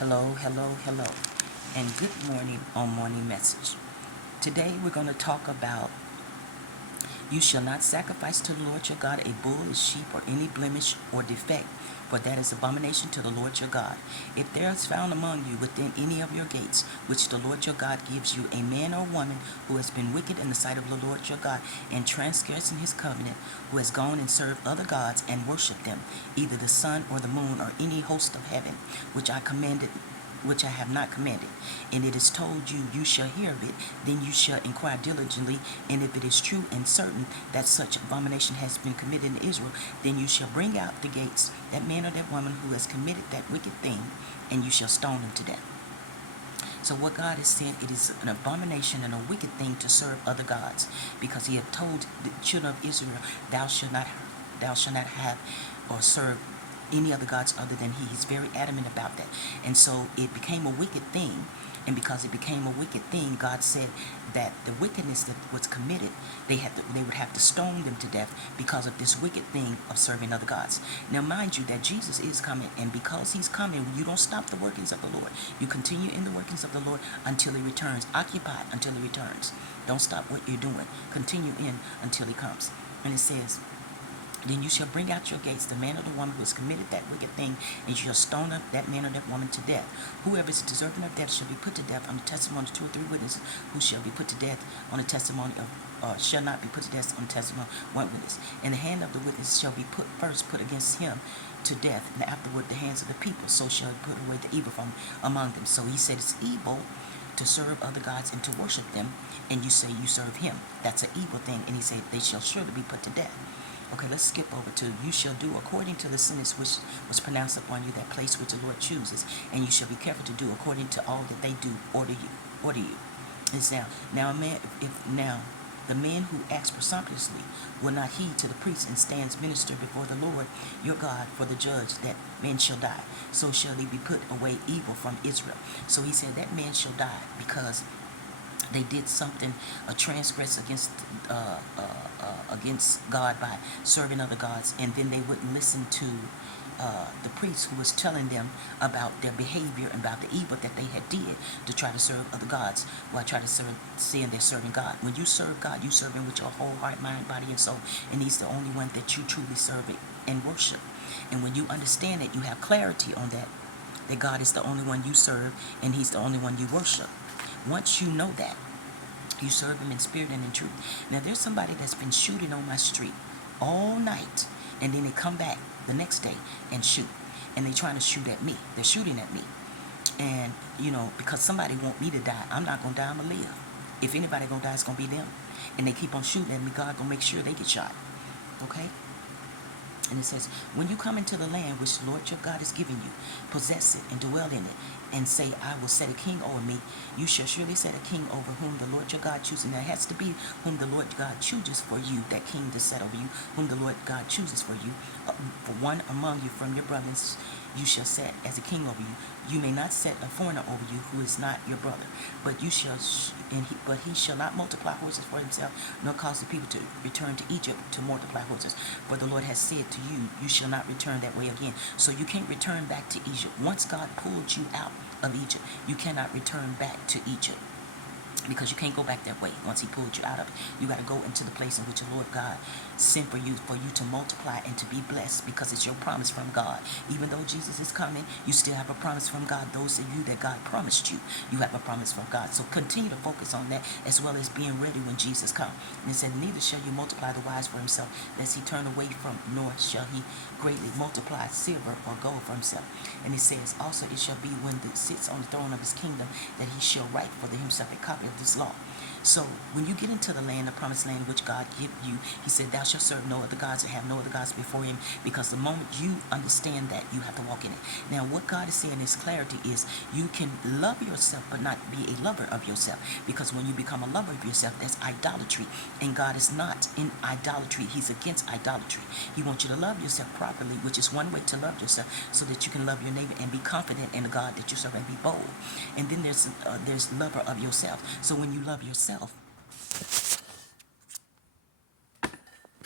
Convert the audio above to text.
Hello, hello, hello, and good morning on Morning Message. Today we're going to talk about you shall not sacrifice to the Lord your God a bull, a sheep, or any blemish or defect, for that is abomination to the Lord your God. If there is found among you within any of your gates, which the Lord your God gives you, a man or woman who has been wicked in the sight of the Lord your God, and transgressing his covenant, who has gone and served other gods and worshipped them, either the sun or the moon or any host of heaven, which I have not commanded, and it is told you, you shall hear of it, then you shall inquire diligently, and if it is true and certain that such abomination has been committed in Israel, then you shall bring out the gates that man or that woman who has committed that wicked thing, and you shall stone him to death. So what God has said, it is an abomination and a wicked thing to serve other gods, because he had told the children of Israel, thou shalt not have or serve any other gods other than he. He's very adamant about that. And so it became a wicked thing. And because it became a wicked thing, God said that the wickedness that was committed, they would have to stone them to death because of this wicked thing of serving other gods. Now, mind you, that Jesus is coming, and because he's coming, you don't stop the workings of the Lord. You continue in the workings of the Lord until he returns. Occupy until he returns. Don't stop what you're doing. Continue in until he comes. And it says, then you shall bring out your gates the man or the woman who has committed that wicked thing, and you shall stone up that man or that woman to death. Whoever is deserving of death shall be put to death on the testimony of 2 or 3 witnesses, who shall be put to death on the testimony of, shall not be put to death on the testimony of one witness. And the hand of the witness shall be first put against him to death, and afterward the hands of the people. So shall he put away the evil from among them. So he said it's evil to serve other gods and to worship them, and you say you serve him. That's an evil thing, and he said they shall surely be put to death. Okay, let's skip over to you shall do according to the sentence which was pronounced upon you, that place which the Lord chooses, and you shall be careful to do according to all that they do order you. It's now a man if now the man who acts presumptuously will not heed to the priest and stands minister before the Lord your God for the judge, that man shall die. So shall he be put away evil from Israel. So he said that man shall die because they did something, a transgress against God by serving other gods, and then they wouldn't listen to the priest who was telling them about their behavior and about the evil that they had did to try to serve other gods, while try to saying they're serving God. When you serve God, you serve him with your whole heart, mind, body, and soul, and he's the only one that you truly serve and worship. And when you understand it, you have clarity on that God is the only one you serve and he's the only one you worship. Once you know that, you serve him in spirit and in truth. Now, there's somebody that's been shooting on my street all night, and then they come back the next day and shoot. And they're trying to shoot at me. They're shooting at me. And, because somebody want me to die, I'm not going to die, I'm going to live. If anybody going to die, it's going to be them. And they keep on shooting at me, God going to make sure they get shot. Okay? And it says, when you come into the land which the Lord your God is giving you, possess it and dwell in it, and say, I will set a king over me. You shall surely set a king over whom the Lord your God chooses. And it has to be whom the Lord God chooses for you, that king to set over you, whom the Lord God chooses for you. For one among you from your brothers you shall set as a king over you. You may not set a foreigner over you who is not your brother, but you shall, but he shall not multiply horses for himself, nor cause the people to return to Egypt to multiply horses. For the Lord has said to you, you shall not return that way again. So you can't return back to Egypt. Once God pulled you out of Egypt, you cannot return back to Egypt, because you can't go back that way. Once he pulled you out of it, you got to go into the place in which the Lord God sent for you to multiply and to be blessed, because it's your promise from God. Even though Jesus is coming, you still have a promise from God. Those of you that God promised you, you have a promise from God. So continue to focus on that, as well as being ready when Jesus comes. And it said, neither shall you multiply the wise for himself, lest he turn away from, nor shall he greatly multiply silver or gold for himself. And it says, also it shall be when he sits on the throne of his kingdom, that he shall write for himself a copy of this law. So when you get into the land, the promised land which God give you, he said, thou shalt serve no other gods and have no other gods before him, because the moment you understand that, you have to walk in it. Now, what God is saying is clarity is you can love yourself but not be a lover of yourself, because when you become a lover of yourself, that's idolatry, and God is not in idolatry. He's against idolatry. He wants you to love yourself properly, which is one way to love yourself, so that you can love your neighbor and be confident in the God that you serve and be bold. And then there's lover of yourself. So when you love yourself,